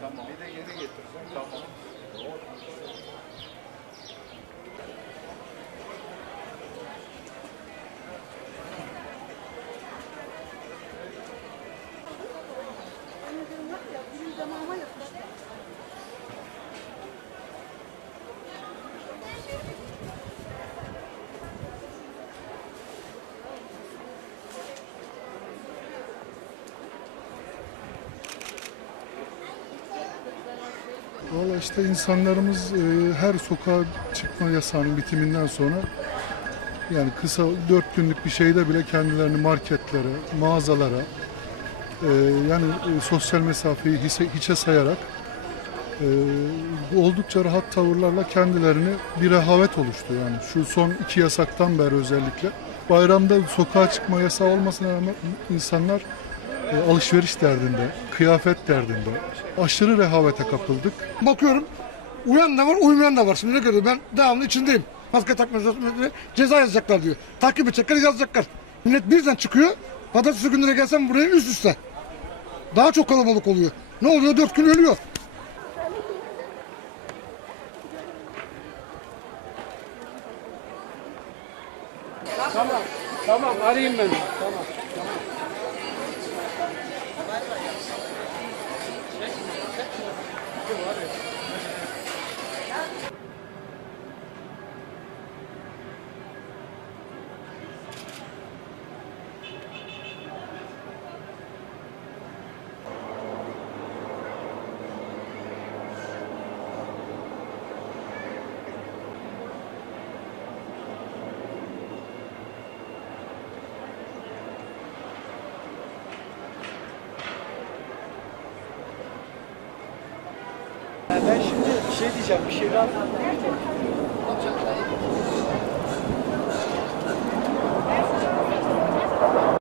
Tamam. Bir de yeni getireceğim. Tamam. Valla işte insanlarımız e, her sokağa çıkma yasağının bitiminden sonra yani kısa dört günlük bir şeyde bile kendilerini marketlere, mağazalara e, yani e, sosyal mesafeyi hiçe sayarak oldukça rahat tavırlarla kendilerini bir rehavet oluştu yani şu son iki yasaktan beri özellikle. Bayramda sokağa çıkma yasağı olmasına rağmen insanlar e, alışveriş derdinde, kıyafet derdinde aşırı rehavete kapıldık. Bakıyorum uyan da var uymayan da var. Şimdi ne görüyor ben devamlı içindeyim. Maske takmıyoruz ceza yazacaklar diyor. Takip edecekler yazacaklar. Millet birden çıkıyor. Pazartesi günlere gelsem buraya üst üste. Daha çok kalabalık oluyor. Ne oluyor? Dört gün ölüyor. Tamam, tamam arayayım ben. Tamam. Şey diyeceğim, bir şey daha.